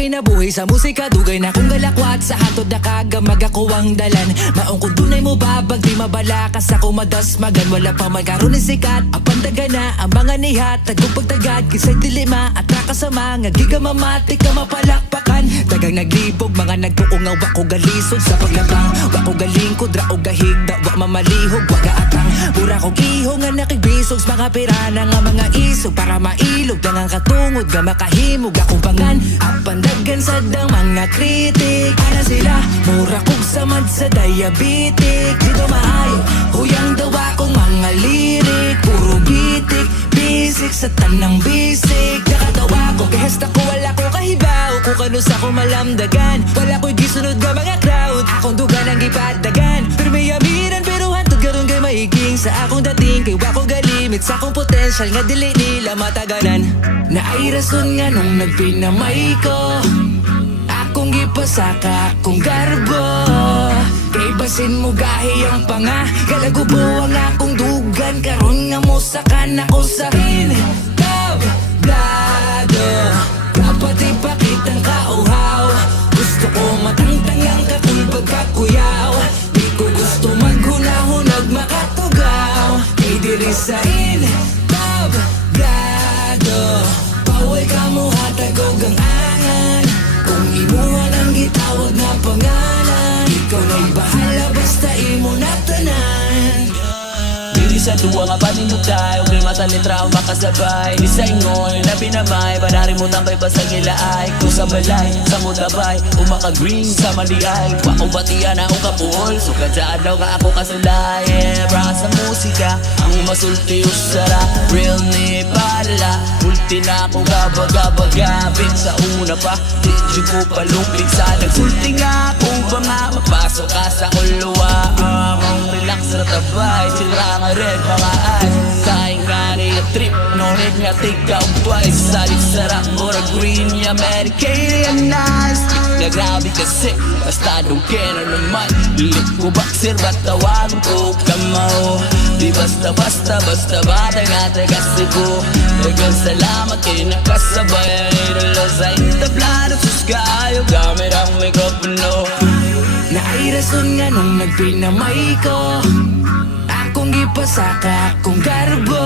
kinabuhi sa musika, dugay na kong galakwat. Sa hatod na kagamag ako ang dalan. Maong kung dunay mo babag, di mabalakas ako madasmagan. Wala pa magkaroon ng sikat, apandaga na ang mga nihat. Tagong pagtagad, kisay dilima at nakasama. Nga gigamamatik ka mapalakpakan. Dagang naglibog, mga nagtuungaw. Wako galisod sa paglabang, wako galingkod, rao gahigda. Wak mamalihog, wak gaatang. Pura kong iho nga nakigbisogs. Mga pirana nga mga isog, para mailog lang ang katungod nga makahimog akong pangan. Apandagan sa dang mga kritik. Ana sila, mura kong samad sa diabetic. Dito maayo, huyang dawa kong mga lirik. Puro gitik, bisik sa tanang bisik. Nakatawa ko, gesta ko wala ko kahibaw. Kung kanus ako malamdagan, wala ko'y gisunod nga mga crowd. Akong dugan ang ipadagan, pero may amiran pero hantod karon kay maiging. Sa akong dating kay wako galimit, sa akong potensyal nga dili nila mataganan. Na ay rason nga nung nagpinamay ko, akong gipasaka akong garbo. Kay basin mo gahi ang panga, galagubo ang akong dugan. Karon nga mo sakan ako sa tablado. Dapat ipakitang kauhaw, gusto ko matangtang ang katulbag kakuyaw. Di ko gusto maghunahunag makatugaw. Kay diri sa tablado, paway ka mo hatagog ang angan. Kung imuhan ang gitawag na pangalan, ikaw na'y bahala basta imo na tanan. Diri sa duwa nga paninutay, ug lima sa letra ang makasabay. Di sa ingoy na pinamay, panari mo tambay basta gilaay. Kung sa balay, sa mutabay, umaka-green sa maliay. Wako batian na akong kapuhol, sukad sa adlaw nga ako kasulay. Bra sa musika, ang masulti usara, real ni pala. Ulti na akong gabagabagabit sa una pa, di ko palumpig sa nagsulti nga. Kung ba nga mapasok ka sa kuluwa, amang relax na tabay, sira nga red mga eyes. Kain nga niya trip, no red nga tika twice. Salit sarap, mura green niya medicated and nice. Na grabe kasi, basta don't care na naman. Lit ko baksir, ba't tawag ko kamaw? Di basta-basta, basta bata nga taga Cebu. Dagang salamat kayo nakasabay. Dala sa entablado, sus kayo gamit ang mikropono. Na ay rason nga nung nagpinamay ko, akong gipasaka akong garbo.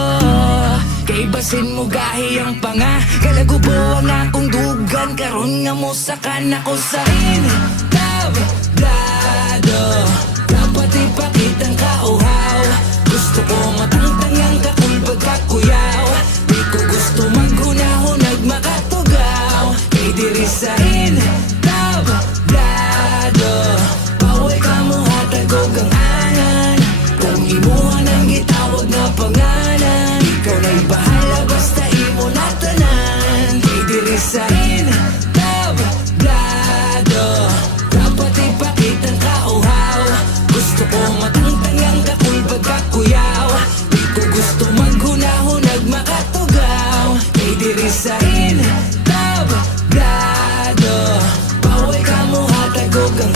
Kay basin mo gahi ang panga, galagubo ang akong dugan. Karon nga mo sakan ako sa tablado. Dapat ipakitang kauhaw, gusto ko matangtang ang kakulbag kakuyaw. Di ko gusto maghunahunag makatugaw. Kay diri sa tablado, paway ka mo hatagog ang angan. Kung imuhan ang gitawag na pangalan, ikaw na'y bahala basta imo na tanan. Kay diri sa tablado, dapat ipakitang kauhaw, gusto ko matangtang ang kakulbag kakuyaw. Di ko gusto maghunahunag makatugaw. Kay diri sa tablado, paway ka mo hatagog ang